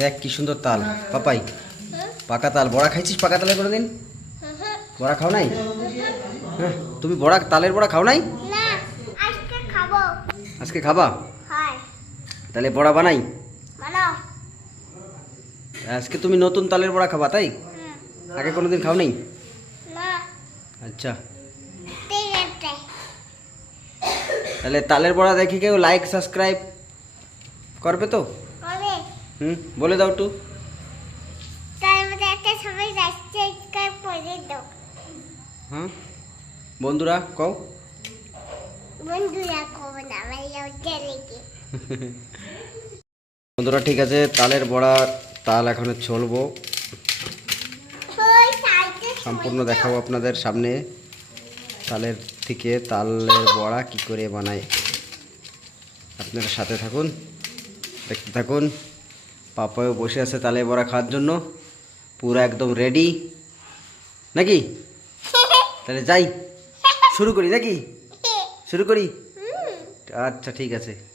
দেখ কি সুন্দর তাল। পাপাই, পাকা তাল। বড়া খাইছিস পাকা তালে করে দিন বড়া খাও নাই? হ্যাঁ তুমি বড়া, তালের বড়া খাও নাই? আজকে খাবা? তাহলে বড়া বানাই। আজকে তুমি নতুন তালের বড়া খাবা, তাই? আগে কোনোদিন খাও নাই? আচ্ছা। তাহলে তালের বড়া দেখি কেউ লাইক সাবস্ক্রাইব করবে তো? হুম বলে দাও একটু। হ্যাঁ বন্ধুরা কও। বন্ধুরা ঠিক আছে তালের বড়া তাল এখন ছলবো। সম্পূর্ণ দেখাবো আপনাদের সামনে। তালের থেকে তালের বড়া কি করে বানায়। আপনারা সাথে থাকুন দেখতে থাকুন। পাপাও বসে আছে তালে বড়া খাওয়ার জন্য। পুরো একদম রেডি নাকি? তাহলে যাই। শুরু করি নাকি? শুরু করি? আচ্ছা ঠিক আছে।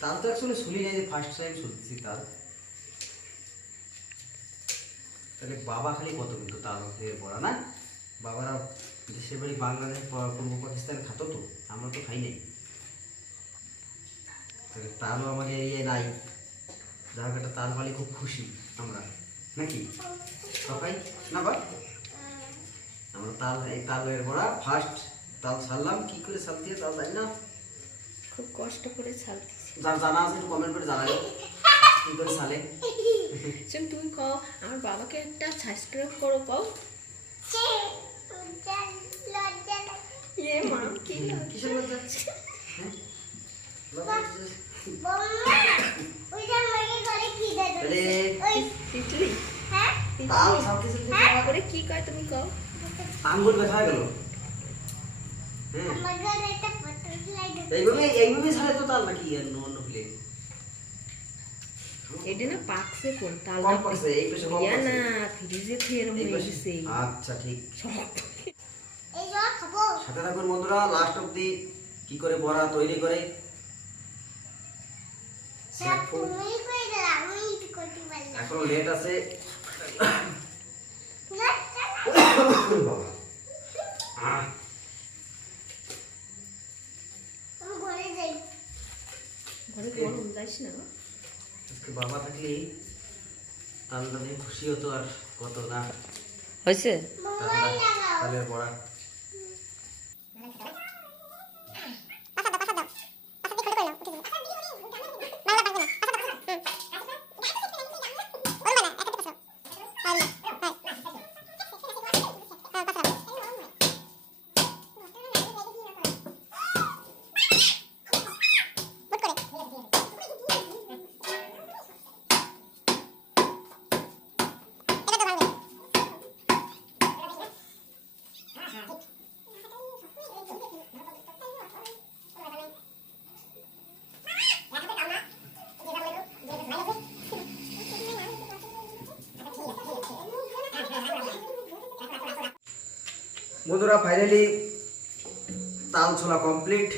তাল তো অ্যাকচুয়ালি শুনি নাই যে ফার্স্ট টাইম শুনছি তাল। তাহলে বাবা খালি কত কিন্তু তাল দিয়ে পড়া না? বাবারা দেশের বাড়ি বাংলাদেশ, প- পূর্ব পাকিস্তান খাতো তো, আমরা তো খাই নাই। তালও আমাদের এরিয়ায় নাই। যাই হোক একটা তাল পালি খুব খুশি আমরা। নাকি? সবাই? না বা আমরা তাল এই তালের বড়া ফার্স্ট তাল ছাড়লাম। কি করে ছাল দিয়ে তাল জানি না। খুব কষ্ট করে ছালতেছি যার জানা আছে একটু কমেন্ট করে জানাবে। কি করে ছালে শোন তুমি কও আমার বাবাকে একটা সাবস্ক্রাইব করো কও। লজ্জা লজ্জা এ মা কি? হ্যাঁ তাল ছালতেছে? করে কি কয় তুমি কও? আঙ্গুল ব্যথা গেল। আমাকে একটা পত্র লাগে এইভাবে এইভাবে ছাড়ে তো তাল নাকি? অন্য অন্য প্লেন এটা না পাকছে কোন? তাল কম পাকছে, এই পাশে কম পাকছে। না ফ্রিজে ফের এই পাশে। গেছে আচ্ছা ঠিক। এই জল খাব সাথে থাকুন বন্ধুরা লাস্ট অব্দি কি করে বড়া তৈরি করে? এখনও লেট আছে। বাবা। থাকলে তালটা খুশি হতো আর কত না। হয়েছে? মোবাইল লাগাও তালের বড়া বন্ধুরা ফাইনালি তাল ছোলা কমপ্লিট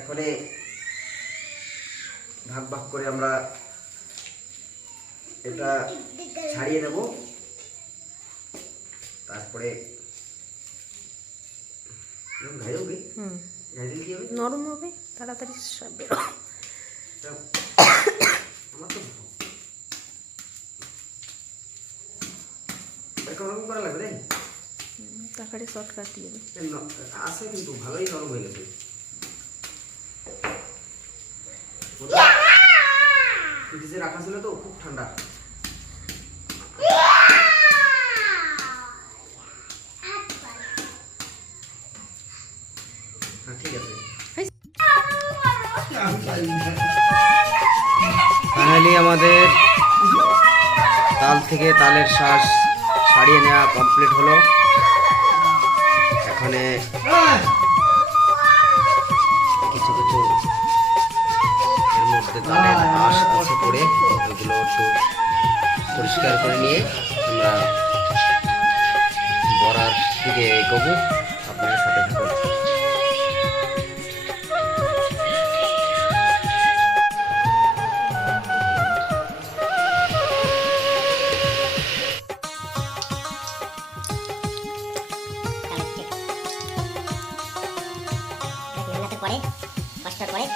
এখনে ভাগ ভাগ করে আমরা এটা ছাড়িয়ে নেব। তারপরে ঘাই হবে? নরম হবে? তাড়াতাড়ি আমার তো এরকম করা লাগবে তাই তারপরে শর্টকাট দিয়ে দেবে এ আছে কিন্তু ভালোই নরম হয়ে গেছে। ফ্রিজে রাখা ছিল তো খুব ঠান্ডা। হ্যাঁ ঠিক আছে। ফাইনালি আমাদের তাল থেকে তালের শ্বাস ছাড়িয়ে নেওয়া কমপ্লিট হলো। এখানে কিছু কিছু এর মধ্যে আছে পড়ে, ওগুলো একটু পরিষ্কার করে নিয়ে আমরা বরার দিকে এগোবো আপনার সাথে থাকুন। পড়ে মাস্টার পড়ে